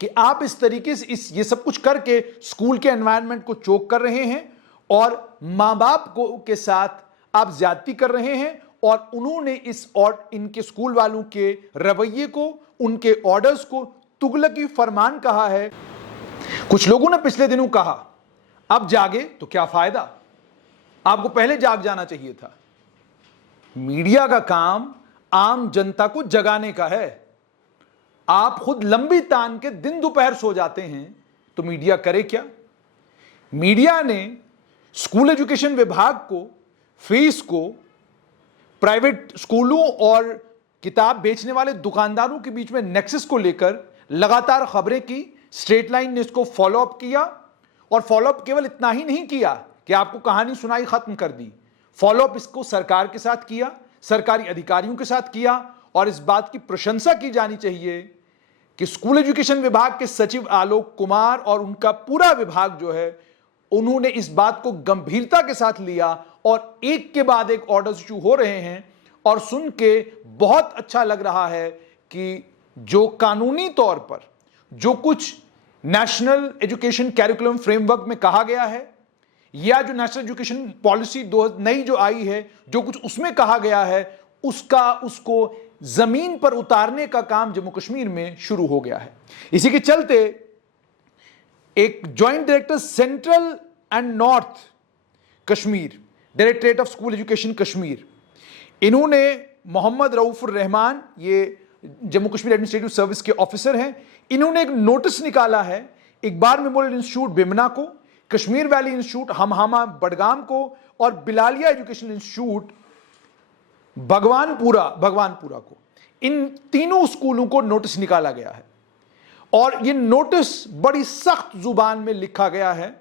कि आप इस तरीके से ये सब कुछ करके स्कूल के एनवायरनमेंट को चोक कर रहे हैं और मां बाप को के साथ आप ज्यादती कर रहे हैं। और उन्होंने इनके स्कूल वालों के रवैये को, उनके ऑर्डर्स को तुगलकी फरमान कहा है। कुछ लोगों ने पिछले दिनों कहा अब जागे तो क्या फायदा, आपको पहले जाग जाना चाहिए था। मीडिया का काम आम जनता को जगाने का है। आप खुद लंबी तान के दिन दोपहर सो जाते हैं तो मीडिया करे क्या। मीडिया ने स्कूल एजुकेशन विभाग को, फीस को, प्राइवेट स्कूलों और किताब बेचने वाले दुकानदारों के बीच में नेक्सस को लेकर लगातार खबरें की। स्ट्रेट लाइन ने इसको फॉलोअप किया और फॉलोअप केवल इतना ही नहीं किया कि आपको कहानी सुनाई खत्म कर दी। फॉलोअप इसको सरकार के साथ किया, सरकारी अधिकारियों के साथ किया। और इस बात की प्रशंसा की जानी चाहिए कि स्कूल एजुकेशन विभाग के सचिव आलोक कुमार और उनका पूरा विभाग जो है, उन्होंने इस बात को गंभीरता के साथ लिया और एक के बाद एक ऑर्डर्स इशू हो रहे हैं। और सुन के बहुत अच्छा लग रहा है कि जो कानूनी तौर पर जो कुछ नेशनल एजुकेशन कैरिकुलम फ्रेमवर्क में कहा गया है या जो नेशनल एजुकेशन पॉलिसी नई जो आई है, जो कुछ उसमें कहा गया है, उसको जमीन पर उतारने का काम जम्मू कश्मीर में शुरू हो गया है। इसी के चलते एक joint director central and north Kashmir, directorate of school education Kashmir, इन्होंने मोहम्मद रऊफुर रहमान, ये जम्मू कश्मीर एडमिनिस्ट्रेटिव सर्विस के ऑफिसर हैं, इन्होंने एक नोटिस निकाला है इकबाल मेमोरियल इंस्टीट्यूट बिमना को, कश्मीर वैली इंस्टीट्यूट हमहामा बडगाम को और बिलालिया एजुकेशन इंस्टीट्यूट भगवानपुरा को। इन तीनों स्कूलों को नोटिस निकाला गया है और यह नोटिस बड़ी सख्त जुबान में लिखा गया है।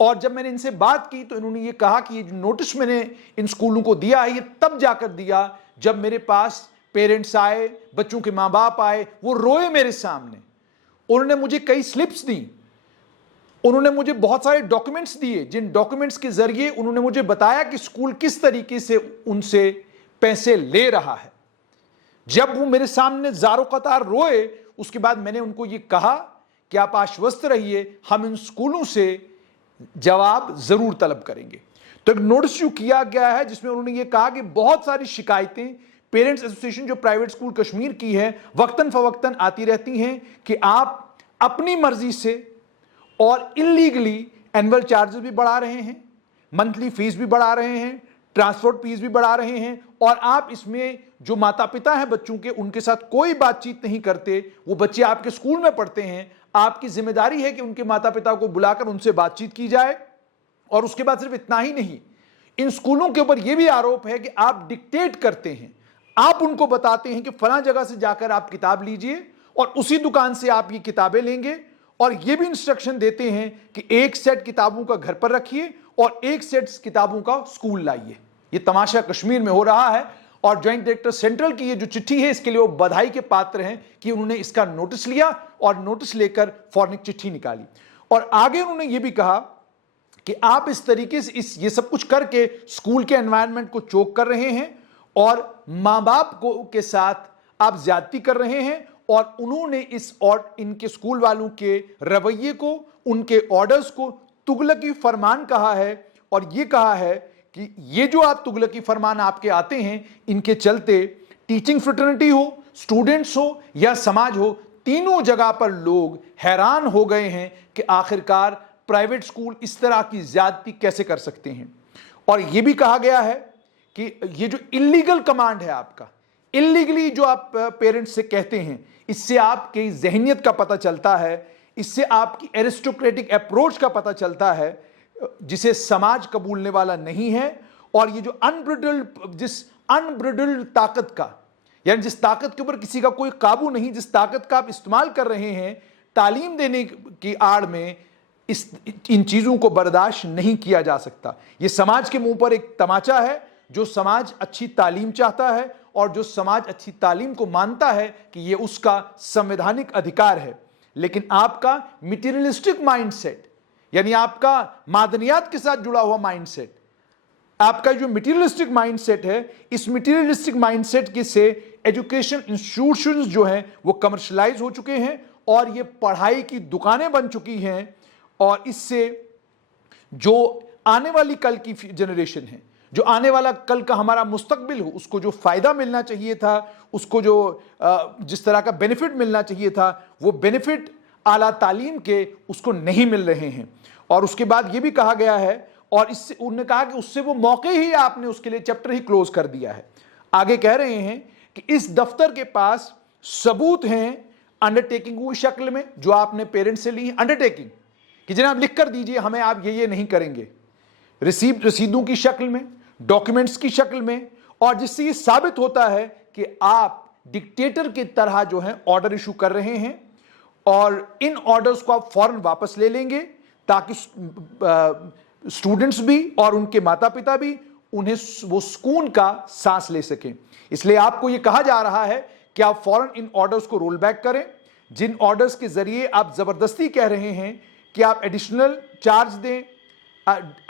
और जब मैंने इनसे बात की तो इन्होंने ये कहा कि ये जो नोटिस मैंने इन स्कूलों को दिया है, ये तब जाकर दिया जब मेरे पास पेरेंट्स आए, बच्चों के माँ बाप आए, वो रोए मेरे सामने। उन्होंने मुझे कई स्लिप्स दी, उन्होंने मुझे बहुत सारे डॉक्यूमेंट्स दिए, जिन डॉक्यूमेंट्स के जरिए उन्होंने मुझे बताया कि स्कूल किस तरीके से उनसे पैसे ले रहा है। जब वो मेरे सामने ज़ारो कतार रोए, उसके बाद मैंने उनको ये कहा कि आप आश्वस्त रहिए, हम इन स्कूलों से जवाब जरूर तलब करेंगे। तो एक नोटिस जो किया गया है जिसमें उन्होंने ये कहा कि बहुत सारी शिकायतें पेरेंट्स एसोसिएशन जो प्राइवेट स्कूल कश्मीर की है वक्तन फवक्तन आती रहती हैं कि आप अपनी मर्जी से और इलीगली एनुअल चार्जेस भी बढ़ा रहे हैं, मंथली फीस भी बढ़ा रहे हैं, ट्रांसपोर्ट फीस भी बढ़ा रहे हैं और आप इसमें जो माता पिता हैं बच्चों के, उनके साथ कोई बातचीत नहीं करते। वो बच्चे आपके स्कूल में पढ़ते हैं, आपकी जिम्मेदारी है कि उनके माता पिता को बुलाकर उनसे बातचीत की जाए। और उसके बाद सिर्फ इतना ही नहीं, इन स्कूलों के ऊपर यह भी आरोप है कि आप डिक्टेट करते हैं, आप उनको बताते हैं कि फलां जगह से जाकर आप किताब लीजिए और उसी दुकान से आप ये किताबें लेंगे। और यह भी इंस्ट्रक्शन देते हैं कि एक सेट किताबों का घर पर रखिए और एक सेट किताबों का स्कूल लाइए। ये तमाशा कश्मीर में हो रहा है और ज्वाइंट डायरेक्टर सेंट्रल की ये जो चिट्ठी है, इसके लिए वो बधाई के पात्र हैं कि उन्होंने इसका नोटिस लिया और नोटिस लेकर फौरन एक चिट्ठी निकाली। और आगे उन्होंने ये भी कहा कि आप इस तरीके से ये सब कुछ करके स्कूल के एनवायरनमेंट को चोक कर रहे हैं और मां बाप के साथ आप ज्यादती कर रहे हैं। और उन्होंने इनके स्कूल वालों के रवैये को, उनके ऑर्डर्स को तुगलकी फरमान कहा है। और यह कहा है कि ये जो आप तुगलकी फरमान आपके आते हैं, इनके चलते टीचिंग फ्रेटर्निटी हो, स्टूडेंट्स हो या समाज हो, तीनों जगह पर लोग हैरान हो गए हैं कि आखिरकार प्राइवेट स्कूल इस तरह की ज्यादती कैसे कर सकते हैं। और यह भी कहा गया है कि ये जो इलीगल कमांड है आपका, इलीगली जो आप पेरेंट्स से कहते हैं, इससे आपकी जहनियत का पता चलता है, इससे आपकी एरिस्टोक्रेटिक अप्रोच का पता चलता है जिसे समाज कबूलने वाला नहीं है। और ये जो अनब्रिडल्ड ताकत का, यानी जिस ताकत के ऊपर किसी का कोई काबू नहीं, जिस ताकत का आप इस्तेमाल कर रहे हैं तालीम देने की आड़ में, इन चीजों को बर्दाश्त नहीं किया जा सकता। ये समाज के मुंह पर एक तमाचा है। जो समाज अच्छी तालीम चाहता है और जो समाज अच्छी तालीम को मानता है कि ये उसका संवैधानिक अधिकार है, लेकिन आपका मटीरियलिस्टिक माइंडसेट, यानी आपका मादनियात के साथ जुड़ा हुआ माइंडसेट, आपका जो मटीरियलिस्टिक माइंडसेट है, इस मटीरियलिस्टिक माइंडसेट के से एजुकेशन इंस्टीट्यूशंस जो हैं वो कमर्शलाइज हो चुके हैं और ये पढ़ाई की दुकानें बन चुकी हैं, और इससे जो आने वाली कल की जनरेशन है, जो आने वाला कल का हमारा मुस्तकबिल हो, उसको जो फायदा मिलना चाहिए था, उसको जो जिस तरह का बेनिफिट मिलना चाहिए था, वो बेनिफिट आला तालीम के उसको नहीं मिल रहे हैं। और उसके बाद ये भी कहा गया है, और इससे उन्होंने कहा कि उससे वो मौके ही आपने उसके लिए चैप्टर ही क्लोज कर दिया है। आगे कह रहे हैं कि इस दफ्तर के पास सबूत हैं अंडरटेकिंग की शक्ल में, जो आपने पेरेंट्स से ली अंडरटेकिंग कि जनाब लिख कर दीजिए हमें आप ये नहीं करेंगे, रसीदों की शक्ल में, डॉक्यूमेंट्स की शक्ल में, और जिससे ये साबित होता है कि आप डिक्टेटर की तरह जो है ऑर्डर इशू कर रहे हैं, और इन ऑर्डर्स को आप फौरन वापस ले लेंगे ताकि स्टूडेंट्स भी और उनके माता पिता भी उन्हें वो सुकून का सांस ले सकें। इसलिए आपको यह कहा जा रहा है कि आप फौरन इन ऑर्डर्स को रोल बैक करें, जिन ऑर्डर्स के जरिए आप जबरदस्ती कह रहे हैं कि आप एडिशनल चार्ज दें,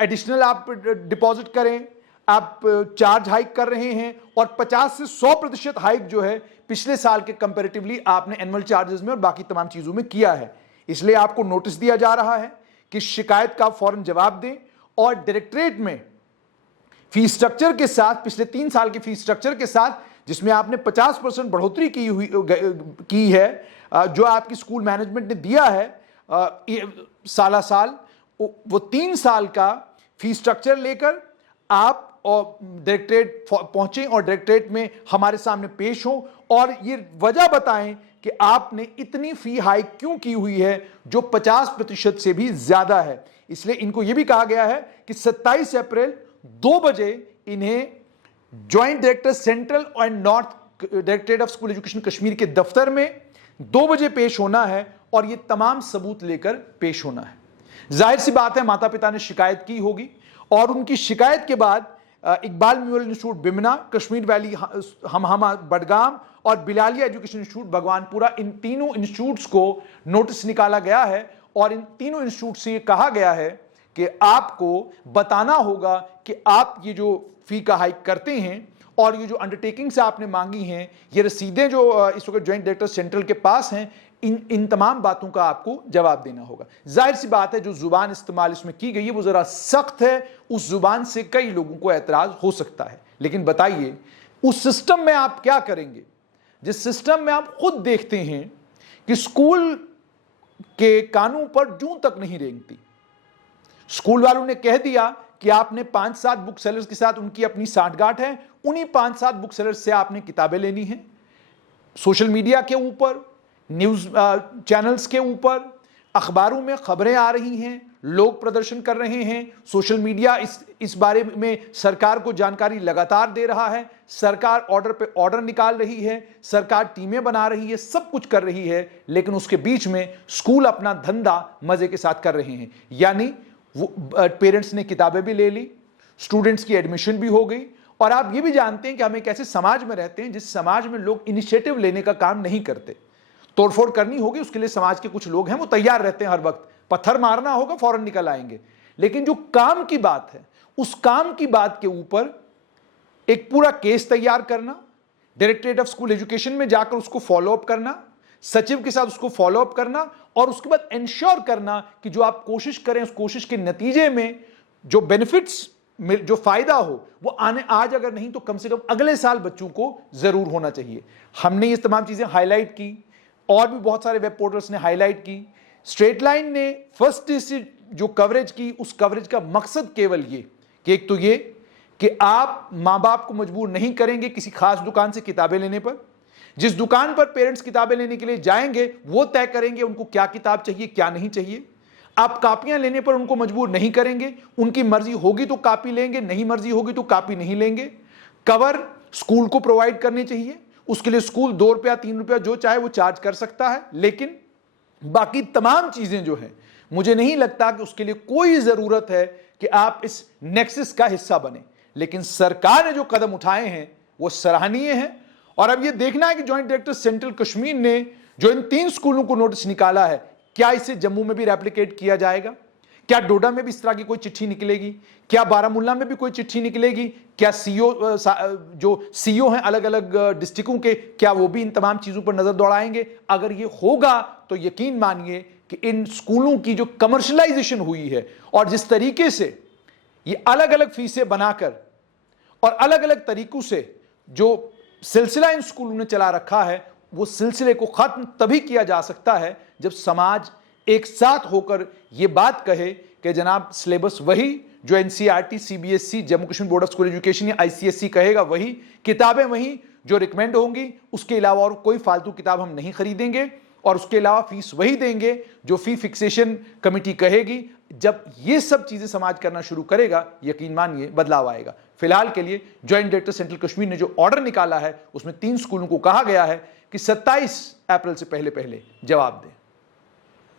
एडिशनल आप डिपॉजिट करें, आप चार्ज हाइक कर रहे हैं, और 50 से 100% हाइक जो है पिछले साल के कंपैरेटिवली आपने एनुअल चार्जेस में और बाकी तमाम चीजों में किया है। इसलिए आपको नोटिस दिया जा रहा है कि शिकायत का फौरन जवाब दें, और डायरेक्टरेट में फीस स्ट्रक्चर के साथ, पिछले 3 साल के फीस स्ट्रक्चर के साथ, जिसमें आपने 50% बढ़ोतरी की है, जो आपकी स्कूल मैनेजमेंट ने दिया है साला साल, वो 3 साल का फीस स्ट्रक्चर लेकर आप और डायरेक्टरेट पहुंचे और डायरेक्टरेट में हमारे सामने पेश हो और ये वजह बताएं कि आपने इतनी फी हाइक क्यों की हुई है जो 50% से भी ज्यादा है। इसलिए इनको यह भी कहा गया है कि 27 अप्रैल 2 बजे इन्हें ज्वाइंट डायरेक्टर सेंट्रल और north directorate of school education Kashmir के दफ्तर में 2 बजे पेश होना है और ये तमाम सबूत लेकर पेश होना है। जाहिर सी बात है माता पिता ने शिकायत की होगी और उनकी शिकायत के बाद Iqbal memorial institute Bemina, Kashmir valley Humhama Budgam और बिलालिया एजुकेशन इंस्टीट्यूट भगवानपुरा, इन तीनों इंस्टीट्यूट्स को नोटिस निकाला गया है और इन तीनों इंस्टीट्यूट से ये कहा गया है कि आपको बताना होगा कि आप ये जो फी का हाइक करते हैं और ये जो अंडरटेकिंग्स आपने मांगी हैं, ये रसीदें जो इस वक्त ज्वाइंट डायरेक्टर सेंट्रल के पास हैं, इन तमाम बातों का आपको जवाब देना होगा। जाहिर सी बात है जो जुबान इस्तेमाल इसमें की गई है वो जरा सख्त है, उस जुबान से कई लोगों को एतराज हो सकता है, लेकिन बताइए उस सिस्टम में आप क्या करेंगे जिस सिस्टम में आप खुद देखते हैं कि स्कूल के कानून पर जूं तक नहीं रेंगती। स्कूल वालों ने कह दिया कि आपने 5-7 बुक सेलर्स के साथ उनकी अपनी साठगांठ है, उन्हीं 5-7 बुक सेलर्स से आपने किताबें लेनी है। सोशल मीडिया के ऊपर, न्यूज चैनल्स के ऊपर, अखबारों में खबरें आ रही हैं, लोग प्रदर्शन कर रहे हैं, सोशल मीडिया इस बारे में सरकार को जानकारी लगातार दे रहा है, सरकार ऑर्डर पे ऑर्डर निकाल रही है, सरकार टीमें बना रही है, सब कुछ कर रही है, लेकिन उसके बीच में स्कूल अपना धंधा मजे के साथ कर रहे हैं। यानी वो पेरेंट्स ने किताबें भी ले ली, स्टूडेंट्स की एडमिशन भी हो गई, और आप ये भी जानते हैं कि हम एक ऐसे समाज में रहते हैं जिस समाज में लोग इनिशिएटिव लेने का काम नहीं करते। तोड़फोड़ करनी होगी उसके लिए समाज के कुछ लोग हैं वो तैयार रहते हैं, हर वक्त पत्थर मारना होगा फौरन निकल आएंगे, लेकिन जो काम की बात है उस काम की बात के ऊपर एक पूरा केस तैयार करना, डायरेक्टरेट ऑफ स्कूल एजुकेशन में जाकर उसको फॉलो अप करना, सचिव के साथ उसको फॉलो अप करना, और उसके बाद इंश्योर करना कि जो आप कोशिश करें उस कोशिश के नतीजे में जो बेनिफिट्स जो फायदा हो वो आज अगर नहीं तो कम से कम अगले साल बच्चों को जरूर होना चाहिए। हमने ये तमाम चीजें हाईलाइट की और भी बहुत सारे वेब पोर्टल्स ने हाईलाइट की। स्ट्रेट लाइन ने फर्स्ट डे से जो कवरेज की उस कवरेज का मकसद केवल ये कि एक तो ये कि आप मां बाप को मजबूर नहीं करेंगे किसी खास दुकान से किताबें लेने पर। जिस दुकान पर पेरेंट्स किताबें लेने के लिए जाएंगे वो तय करेंगे उनको क्या किताब चाहिए क्या नहीं चाहिए। आप कापियां लेने पर उनको मजबूर नहीं करेंगे, उनकी मर्जी होगी तो कापी लेंगे, नहीं मर्जी होगी तो कापी नहीं लेंगे। कवर स्कूल को प्रोवाइड करने चाहिए, उसके लिए स्कूल 2 रुपया 3 रुपया जो चाहे वो चार्ज कर सकता है, लेकिन बाकी तमाम चीजें जो है मुझे नहीं लगता कि उसके लिए कोई जरूरत है कि आप इस नेक्सस का हिस्सा बने। लेकिन सरकार ने जो कदम उठाए हैं वो सराहनीय है, और अब ये देखना है कि ज्वाइंट डायरेक्टर सेंट्रल कश्मीर ने जो इन 3 स्कूलों को नोटिस निकाला है क्या इसे जम्मू में भी रेप्लिकेट किया जाएगा, क्या डोडा में भी इस तरह की कोई चिट्ठी निकलेगी, क्या बारामूला में भी कोई चिट्ठी निकलेगी, क्या जो सीओ हैं अलग अलग डिस्ट्रिक्टों के क्या वो भी इन तमाम चीजों पर नजर दौड़ाएंगे। अगर ये होगा तो यकीन मानिए कि इन स्कूलों की जो कमर्शलाइजेशन हुई है और जिस तरीके से ये अलग अलग फीसें बनाकर और अलग अलग तरीकों से जो सिलसिला इन स्कूलों ने चला रखा है, वो सिलसिले को खत्म तभी किया जा सकता है जब समाज एक साथ होकर यह बात कहे कि जनाब सिलेबस वही जो NCERT, CBSE, Jammu Kashmir board of school education या आईसीएसई कहेगा वही, किताबें वही जो रिकमेंड होंगी, उसके अलावा और कोई फालतू किताब हम नहीं खरीदेंगे और उसके अलावा फीस वही देंगे जो फी फिक्सेशन कमेटी कहेगी। जब ये सब चीजें समाज करना शुरू करेगा, यकीन मानिए बदलाव आएगा। फिलहाल के लिए जॉइंट डायरेक्टर सेंट्रल कश्मीर ने जो ऑर्डर निकाला है उसमें 3 स्कूलों को कहा गया है कि 27 अप्रैल से पहले जवाब दें।